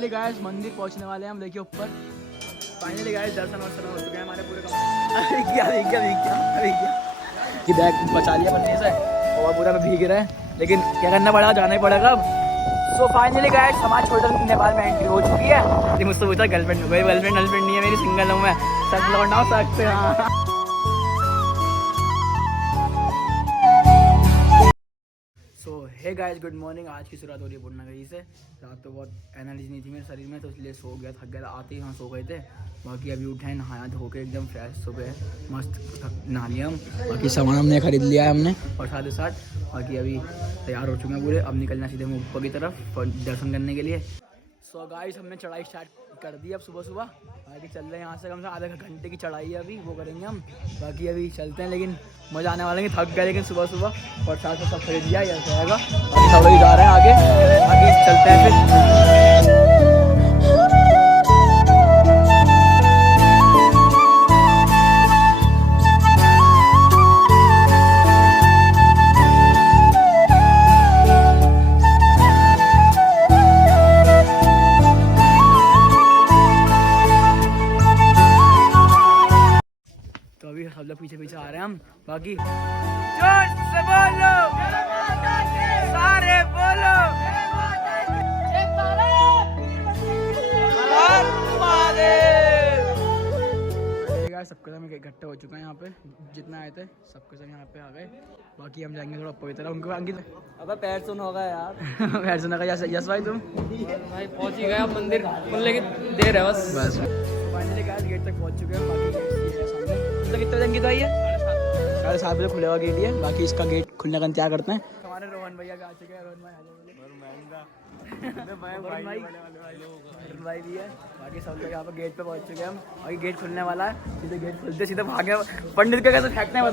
Finally guys मंदिर पहुंचने वाले हैं हम। देखिए ऊपर फाइनली गाइस दर्शन वर्शन हो चुके हैं हमारे पूरे कि बैग बचा लिया पन्ने से और पूरा में भीग रहे हैं, लेकिन क्या करना पड़ेगा, जाना ही पड़ेगा अब। सो फाइनली गाइस हमारे छोटे नेपाल में एंट्री हो चुकी है। लेकिन मुझसे पूछा गर्लफ्रेंड कोई गर्लफ्रेंड नहीं है मेरी, सिंगल हूँ मैं, सब लौटना हो सकते हैं। हाँ सो हे गाइस गुड मॉर्निंग। आज की शुरुआत हो रही है पूर्णागिरी से। रात तो बहुत एनर्जी नहीं थी मेरे शरीर में, तो इसलिए सो गया, थक गया, आते ही वहाँ सो गए थे। बाकी अभी उठे हैं, नहाया धो के एकदम फ्रेश, सुबह मस्त नहा लिया हम। बाकी सामान हमने खरीद लिया है हमने और साथ ही साथ बाकी अभी तैयार हो चुके हैं पूरे। अब निकलना सीधे हम ऊपर की तरफ दर्शन करने के लिए। सो गाइस हमने चढ़ाई स्टार्ट कर दी अब सुबह सुबह। बाकी चल रहे हैं यहाँ से, कम से कम आधे घंटे की चढ़ाई है अभी, वो करेंगे हम। बाकी अभी चलते हैं, लेकिन मज़ा आने वाला है, थक गए लेकिन सुबह सुबह, और साथ में सब खरीद लिया ऐसा रहेगा। बाकी सब लोग जा रहे हैं आगे आगे चलते हैं फिर। सब लोग पीछे पीछे आ रहे हैं हम। बाकी जोर से बोलो, सारे बोलो, सबके सब इकट्ठे हो चुके हैं यहाँ पे, जितना आए थे सबके सब यहाँ पे आ गए। बाकी हम जाएंगे थोड़ा ऊपर की तरफ। उनको अंकित अबे पैर सुन होगा यार। पैर सुना का यस भाई तुम भाई पहुंच ही गया मंदिर, लेकिन देर है बस। फाइनली गाइस गेट तक पहुंच चुके हैं। बाकी तो कितने बजे अंकित भाई है? 7:30 बजे खुलेगा गेट ये। बाकी इसका गेट खुलने का इंतजार करते हैं। हमारे रोहन भैया आ चुके हैं। रोहन भाई भी है। बाकी सब लोग यहाँ पर गेट पे पहुंच चुके हैं हम। अभी गेट खुलने वाला है, सीधे गेट खुलते सीधे भागे। पंडित का कैसे फेंकते हैं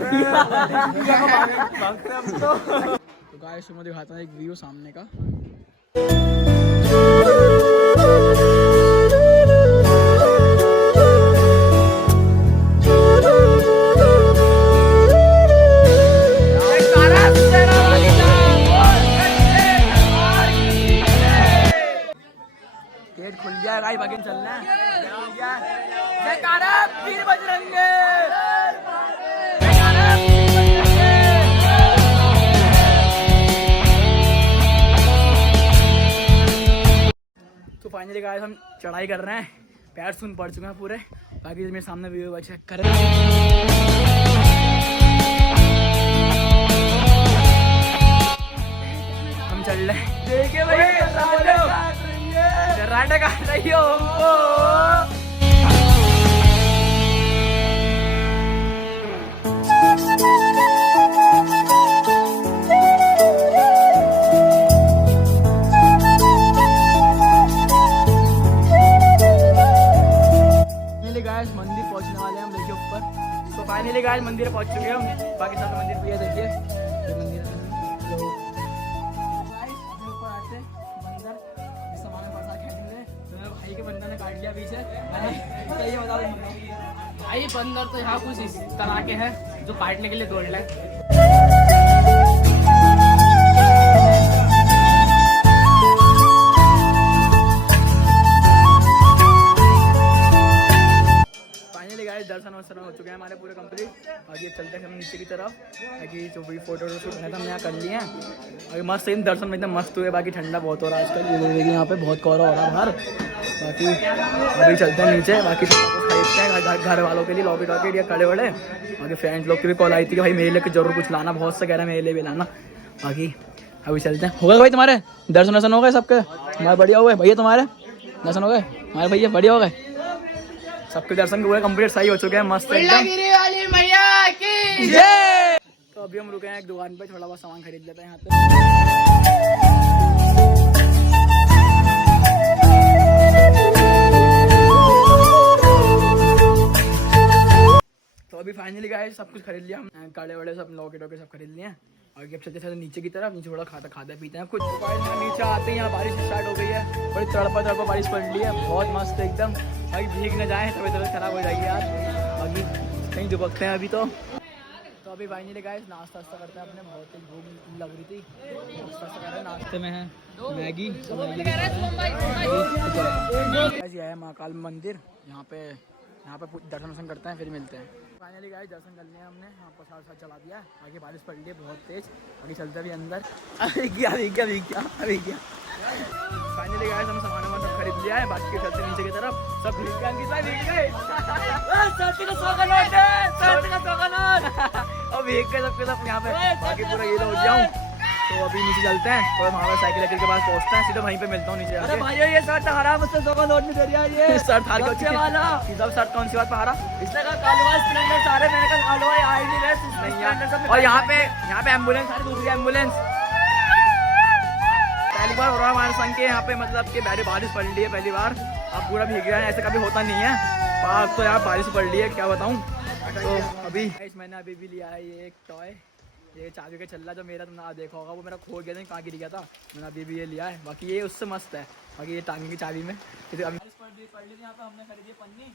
तो गाइस मैं दिखाता हूँ एक व्यू सामने का। गेट खुल गया गाइस, बाकी चलना है। जयकारा वीर बजरंगे। तो फाइनली गाइस हम चढ़ाई कर रहे हैं, पैर सुन पड़ चुके हैं पूरे। बाकी मेरे सामने व्यू चेक करें। हम चल रहे हैं, देखिए भाई कर्नाटक आ रही हो हमको। गाइस मंदिर पहुंचने वाले हैं हम। देखिए ऊपर तो फाइनली गाइस मंदिर पहुंच चुके हैं हम। बाकी सारे मंदिर पे देखिए मंदिर भाई के बंदर ने काट लिया पीछे। ये बताओ भाई बंदर तो यहाँ कुछ इस तरह के हैं जो काटने के लिए दौड़ रहे हैं। दर्शन वर्शन हो चुके हैं हमारे पूरे कंप्लीट। आगे चलते हैं हम नीचे की तरफ। बाकी जो भी फोटो शूट है हमने यहाँ कर लिए हैं। अभी मस्त इन दर्शन में एकदम मस्त हुए। बाकी ठंडा बहुत हो रहा है आजकल, ये देखिए यहाँ पे बहुत कोहरा हो रहा है बाहर। बाकी अभी चलते हैं नीचे। बाकी खरीदते हैं घर वालों के लिए लॉकेट वॉकेट या कड़े वड़े। बाकी फ्रेंड्स लोग की भी कॉल आई थी कि भाई मेरे लिए जरूर कुछ लाना, बहुत से कह रहे हैं मेरे लिए भी लाना। बाकी अभी चलते हैं। हो गए भाई तुम्हारे दर्शन वर्शन हो गए सबके? हमारे बढ़िया हुए भैया, तुम्हारे दर्शन हो गए? हमारे भैया बढ़िया हो गए, सबके दर्शन पूरे कंप्लीट सही हो चुके हैं, मस्त एकदम। तो अभी हम रुके हैं एक दुकान पे, थोड़ा बहुत सामान खरीद लेते हैं यहाँ पे। तो अभी फाइनली गाइस सब कुछ खरीद लिया हम, काले वड़े सब लॉकेट वॉकेट सब खरीद लिए हैं। और अब चलते चलते नीचे की तरफ, नीचे थोड़ा खाते पीते हैं कुछ। नीचे आते हैं, यहाँ बारिश स्टार्ट हो गई है, बड़ी तड़पा बारिश पड़ रही है, बहुत मस्त एकदम। भाई भीग न जाए, तबीयत खराब हो जाएगी यार। बाकी कहीं दुबकते हैं अभी तो अभी फाइनली गाइस नाश्ता करते हैं अपने, बहुत ही भूख लग रही थी। नाश्ता कर रहे हैं, नाश्ते में है मैगी। ये है महाकाल मंदिर, यहाँ पे दर्शन वर्शन करते हैं फिर मिलते हैं। फाइनली गाइस दर्शन कर लिए हमने, यहाँ पर साथ साथ चला दिया। आगे बारिश पड़ रही है बहुत तेज, आगे चलते भी अंदर। अभी क्या फाइनली गाइस हम सामान वामान सब खरीद लिया है, बाकी के चलते नीचे की तरफ। सब भीग गए, और भीग गए सबके सब यहाँ पे। बाकी पूरा ये हो गया हूँ, तो अभी नीचे चलते हैं और वहाँ पर साइकिल लेकर के पास पहुँचते हैं, सीधे वहीं पे मिलता हूँ नीचे। अरे भाई ये शर्ट हारा, मुझसे 2 का नोट नहीं दे रहा ये शर्ट हार वाला। सब शर्ट कौन सी बात पे हारा? इसने कहा कालवा स्प्लेंडर सारे, मैंने कहा कालवा आ ही नहीं रहे। और यहाँ पे एम्बुलेंस, सारी दूसरी एम्बुलेंस। पहली बार हो रहा है हमारे संग के यहाँ पे, मतलब कि बारिश पड़ रही है पहली बार। अब पूरा भीग गया है, ऐसे कभी होता नहीं है। पास तो यहाँ बारिश पड़ रही है, क्या बताऊँ। तो अभी मैंने अभी भी लिया है ये एक टॉय, ये चाबी का चल्ला जो मेरा तुमने देखा होगा, वो मेरा खो गया था, कहाँ गिर गया था। मैंने अभी भी ये लिया है, बाकी ये उससे मस्त है। बाकी ये टांगे की चाबी में अभी यहाँ पे हमने खरीदी पन्नी,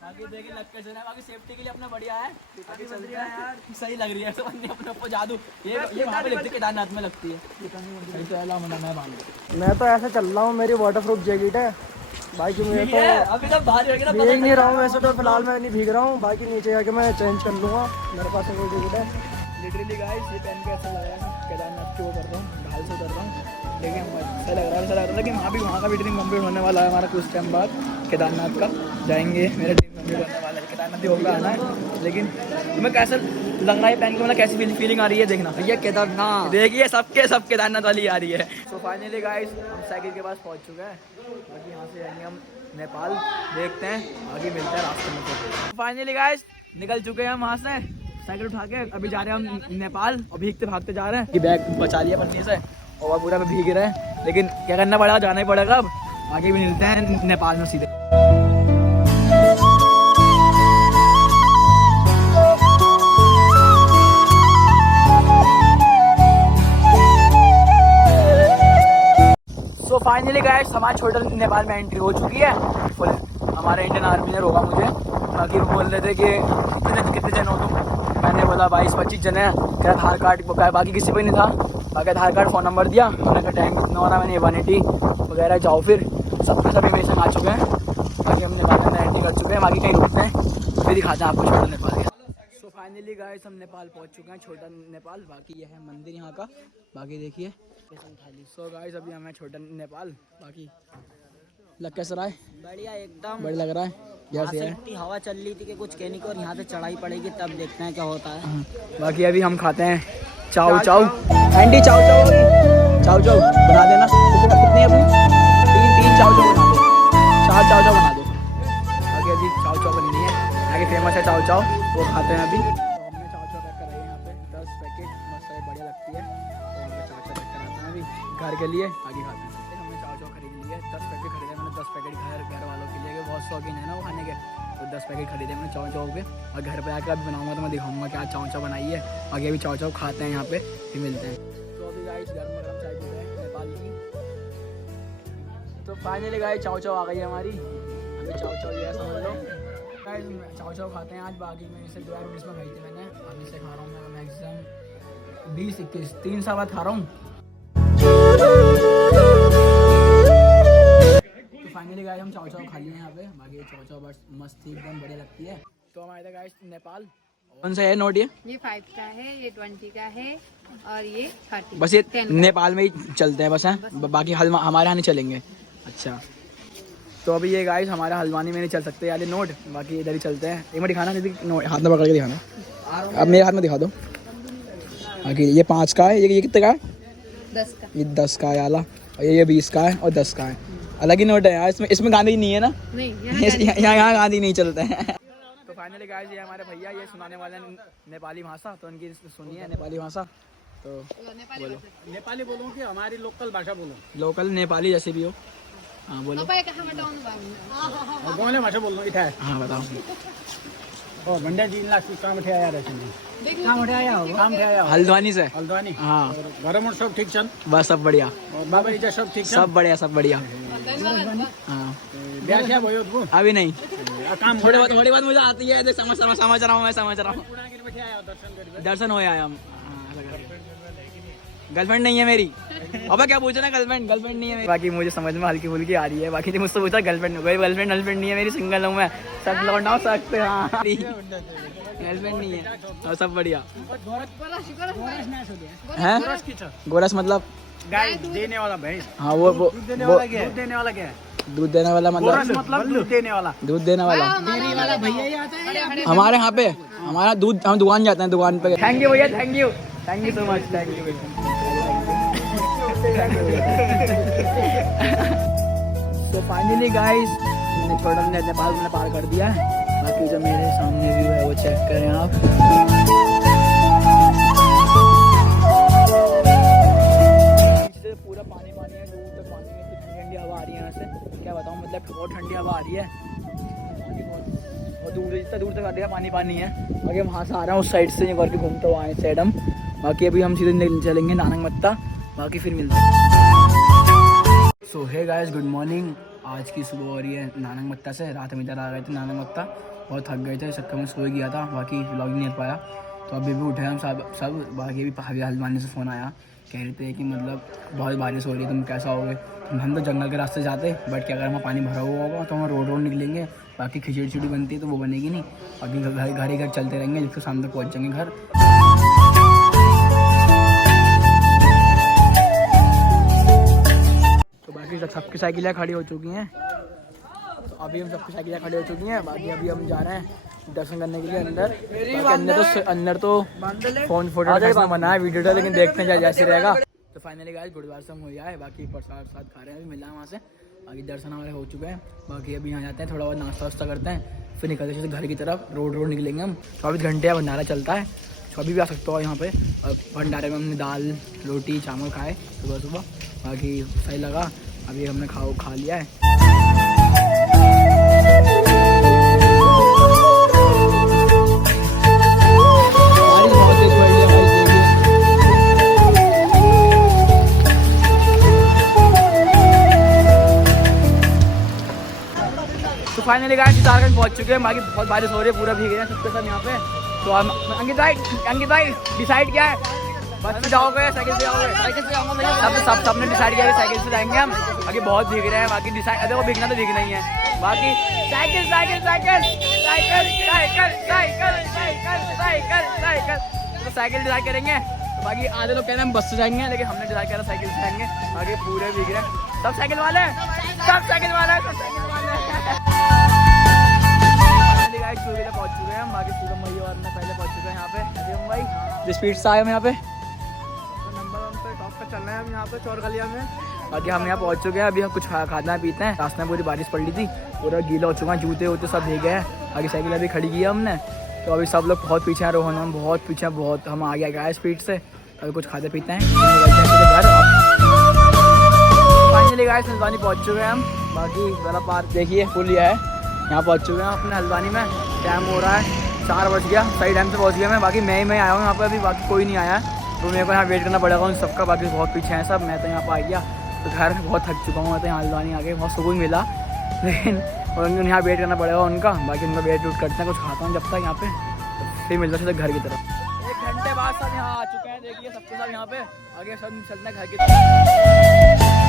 बाकी देखिए लग कैसे है। बाकी सेफ्टी के लिए अपना बढ़िया है, बाकी चल रही है यार, सही लग रही है पन्नी अपने ऊपर जादू। ये वहाँ पे लगती है, केदारनाथ में लगती है। मैं तो ऐसे चल रहा हूँ, मेरी वाटर प्रूफ जैकेट है भाई, क्यों मैं तो अभी तक बाहर भीग नहीं रहा हूँ वैसे तो, फिलहाल मैं नहीं भीग रहा हूँ। बाकी नीचे जाके मैं चेंज कर लूँगा, मेरे पास कोई जैकेट है। लिटरली गाइस ये पहन के ऐसा लग रहा है केदारनाथ क्यों कर रहा हूँ, ढाल से कर रहा हूँ, लेकिन ऐसा लग रहा है कि वहाँ का भी ड्रीम कम्प्लीट होने वाला है हमारा कुछ टाइम बाद। केदारनाथ का जाएंगे, मेरा ड्रीम कम्प्लीट होने वाला है, केदारनाथ ही होगा आना है। लेकिन तुम्हें कैसा लग रहा है पहन के, मतलब कैसी फीलिंग आ रही है? देखना भैया केदारनाथ, देखिए सब केदारनाथ वाली आ रही है। तो फाइनली गाइस हम साइकिल के पास पहुँच चुके हैं, बाकी यहाँ से जाएंगे हम नेपाल, देखते हैं आगे मिलता है रास्ते में। फाइनली गाइस निकल चुके हैं हम वहाँ से साइकिल उठा के, अभी जा रहे हैं हम नेपाल और भीगते भागते जा रहे हैं। कि बैग बचा लिया पन्नी से और पूरा में भीग रहे हैं, लेकिन क्या करना पड़ेगा, जाना ही पड़ेगा। अब आगे भी मिलते हैं नेपाल में सीधे। तो फाइनली गाइस हमारे छोटे नेपाल में एंट्री हो चुकी है फुल। हमारे इंडियन आर्मी ने रोका मुझे, बाकी वो बोल रहे थे कि कितने जन हो तुम। मैंने बोला 22-25 जन है। क्या आधार कार्ड बाकी किसी पे नहीं था, बाकी आधार कार्ड फ़ोन नंबर दिया। उन्होंने कहा टाइम कितना हो रहा है, मैंने 180 वगैरह जाओ फिर। सभी मेरे संग आ चुके हैं, बाकी हम नेपाल में एंट्री कर चुके हैं। बाकी कहीं रुकते हैं फिर दिखाते हैं आपको छोटा नेपाल का। सो फाइनली गाइस हम नेपाल पहुंच चुके हैं, छोटा नेपाल। बाकी यह है मंदिर यहाँ का, बाकी देखिए। सो गाइस अभी हमें छोटा नेपाल, बाकी लग कैसा रहा है? बढ़िया, एकदम बढ़िया लग रहा है। जैसे है हवा चल रही थी कि कुछ कहने को, और यहाँ से चढ़ाई पड़ेगी, तब देखते हैं क्या होता है। बाकी अभी हम खाते हैं चाव आंटी, चाव बना देना। कितनी अपनी 3 चाव बना दो, 4 चाव बना दो। बाकी अभी चाव बननी है, यहाँ की फेमस है चाव, वो खाते हैं अभी। तो हमने चाव पैक कराई है यहाँ पे 10 पैकेट, मस्त है, बढ़िया लगती है। तो हमने चाव पैक कराते हैं अभी घर के लिए, आगे खाते हैं। हमने चाव खरीद लिए, 10 पैकेट खरीदे मैंने, 10 पैकेट घर वालों के लिए, बहुत शौकीन है ना वो खाने के। तो 10 पैकेट खरीदे मैंने चाव पे, और घर पे आकर अभी बनाऊंगा तो मैं दिखाऊंगा क्या चाव बनाई है। आगे अभी चाव खाते हैं यहाँ पे, फिर मिलते हैं। तो अभी गाइस गर्म चाय पी रहे हैं नेपाल की। तो फाइनली गाइस चाव आ गई है हमारी, अभी चाव ये समझ लो गाइस। चाव खाते हैं आज। बाकी मैं इसे 2019 में खाई थी मैंने, अभी से खा रहा हूँ मैं मैक्सिमम 20-21 3 साल बाद खा रहा हूँ। फाइनली गाइस हम चाव खा लिए हैं यहाँ पे। बाकी चाव बस मस्त थी, एकदम बढ़िया लगती है। तो हमारे था गाइस नेपाल। कौन सा है नोट? ये 5 का है, ये 20 का है, और ये 30। बस ये नेपाल में ही चलते हैं बस, हैं बाकी हमारे यहाँ नहीं चलेंगे। अच्छा तो अभी ये गाइस हमारे हल्द्वानी में नहीं चल सकते यार ये नोट, बाकी इधर ही चलते हैं। एक बार दिखाना, नहीं हाथ में पकड़ के दिखाना, अब मेरे हाथ में दिखा दो। बाकी ये 5 का है, ये कितने का है? 10 का। ये 10 का है आला, और ये 20 का है और 10 का है। अलग ही नोट है यार, इसमें गांधी नहीं है ना, यहाँ गांधी नहीं चलते हैं। तो फाइनली गाइस ये हमारे भैया ये सुनाने वाले नेपाली भाषा, तो उनकी सुनिए नेपाली भाषा। तो बोलो, नेपाली बोलूँ कि हमारी लोकल भाषा बोलूँ? लोकल नेपाली जैसे भी हो, हाँ बोलो। गाँव भाषा बोल रहा है। हाँ बताओ। ओ मंड्या जिल्हा काम ठे आया काम ठे आया हल्द्वानी से। हल्द्वानी, हाँ। घर में सब ठीक चल? बस सब बढ़िया, बाबा जी सब ठीक चल? सब बढ़िया। हाँ ब्याह क्या भयो तू? अभी नहीं, काम थोड़ी बात मुझे आती है, समझ रहा हूँ मैं, समझ रहा हूँ। दर्शन हो आया हम। गर्लफ्रेंड नहीं है मेरी। अबे क्या पूछा ना, गर्लफ्रेंड नहीं है मेरी। बाकी मुझे समझ में हल्की फुल्की आ रही है। बाकी मुझसे पूछा गर्लफ्रेंड गर्लफ्रेंड नहीं है मेरी, सिंगल हूँ मैं। सब लौंडा हो सकते हैं, हाँ गर्लफ्रेंड नहीं है और सब बढ़िया है। गोरस मतलब गाय देने वाला भाई। हाँ वो दूध देने वाला क्या है? दूध देने वाला गोरस मतलब मतलब दूध देने वाला। दूध देने वाला डेयरी वाला भैया ही आता है। हमारे यहाँ पे हमारा दूध, हम दुकान जाते हैं, दुकान पे। थैंक यू भैया, thank you so much, thank you. तो फाइनली गाइस मैंने छोटा नेपाल में पार कर दिया है। बाकी जो मेरे सामने व्यू है वो चेक करें आप। पूरा पानी है, दूर तक पानी है। ठंडी ठंडी हवा आ रही है यहाँ से, क्या बताऊँ, मतलब बहुत ठंडी हवा आ रही है। और दूर जितना दूर तक आ रहा है पानी है। बाकी हम वहाँ से आ रहे हैं उस साइड से, करके घूमते हुए आए साइड हम। बाकी अभी हम सीधे चलेंगे नानक मत्ता। बाकी फिर मिलते हैं। सो हे गाइस, गुड मॉर्निंग। आज की सुबह हो रही है नानक मत्ता से। रात में इधर आ गए थे नानक मत्ता, बहुत थक गए थे, चक्कर में सो गया था। बाकी व्लॉग नहीं कर पाया, तो अभी भी उठे हम सब। बाकी अभी हल्द्वानी से फ़ोन आया, कह रहे थे कि मतलब बहुत बारिश हो रही है, तुम कैसा होगे। हम तो जंगल के रास्ते जाते, बट क्या अगर वहाँ पानी भरा हुआ होगा तो हम रोड निकलेंगे। बाकी खिचड़ी बनती है तो वो बनेगी नहीं। अभी घर ही घर चलते रहेंगे, जिसके शाम तक पहुँच जाएंगे घर। तो बाकी सबकी साइकिलें खड़ी हो चुकी हैं। तो अभी हम सबकी साइकिलें खड़ी हो चुकी हैं। बाकी अभी हम जा रहे हैं दर्शन करने के लिए अंदर। अंदर तो फोन फोटो मना है, वीडियो, लेकिन देखते हैं जैसे रहेगा। तो फाइनली गाइस गुरुद्वारा से हम हो गया है। बाकी प्रसाद खा रहे हैं, अभी मिला है वहाँ से। बाकी दर्शन हमारे हो चुके हैं। बाकी अभी यहाँ जाते हैं, थोड़ा बहुत नाश्ता वास्ता करते हैं, फिर निकलते हैं घर की तरफ। रोड निकलेंगे हम। 24 घंटे का भंडारा चलता है, तो अभी भी आ सकते हो यहाँ पे। भंडारे में हमने दाल रोटी चावल खाए सुबह। बाकी सही लगा, अभी हमने खा लिया है। तो फाइनली गाइस चितारगंज पहुंच चुके हैं। बाकी बहुत बारिश हो रही है, पूरा भीग गए हैं सबके सब यहाँ पे। तो हम अंकित भाई डिसाइड क्या है, बस से जाओगे साइकिल से जाओगे? सबने डिसाइड किया कि साइकिल से जाएंगे हम। बाकी बहुत भीग रहे हैं, बाकी डिसाइड देखो भीगना तो भीगना ही है। बाकी साइकिल तो साइकिल डिसाइड करेंगे। तो बाकी आधे लोग कह रहे हैं हम बस से जाएंगे, लेकिन हमने डिसाइड करा साइकिल से जाएंगे। बाकी पूरे भीग रहे हैं, सब साइकिल वाले हैं। पहुंच चुके हैं हम। बाकी शुभम भाई और मैं पहले पहुंच चुके हैं यहाँ पे। शुभम भाई स्पीड से आए हम यहाँ पे, नंबर 1 पे टॉप पे चल रहे हैं हम यहाँ पे चौर गलिया में। बाकी हम यहाँ पहुंच चुके हैं। अभी हम कुछ खाना पीते हैं। रास्ते में पूरी बारिश पड़ रही थी, पूरा गीला हो चुका है, जूते वूते सब भीगे हैं। आगे साइकिल अभी खड़ी की है हमने। तो अभी सब लोग बहुत पीछे हैं, रोहन हम बहुत पीछे हैं, बहुत हम आगे गए स्पीड से। अभी कुछ खाते पीते हैं, घर। फाइनली गाइस हल्द्वानी पहुँच चुके हैं हम। बाकी वाला पार्क देखिए फुल है, यहाँ पहुँच चुके हैं अपने हल्द्वानी में। टाइम हो रहा है 4 बज गया, सही टाइम से पहुँच गया मैं। बाकी मैं आया हूँ यहाँ पर, अभी बाकी कोई नहीं आया, तो मेरे को यहाँ वेट करना पड़ेगा उन सबका। बाकी बहुत पीछे हैं सब, मैं तो यहाँ पर आ गया। तो घर बहुत थक चुका हूँ मैं तो, यहाँ हल्द्वानी आके बहुत सुकून मिला, लेकिन यहाँ वेट करना पड़ेगा उनका। बाकी उनका वेट करते हैं, कुछ खाता हूँ जब तक यहाँ पे, तो फिर मिलता है घर की तरफ। 1 घंटे बाद सब यहाँ आ चुके हैं, देखिए सबके सब यहाँ पे। आगे सब चलते हैं घर की तरफ।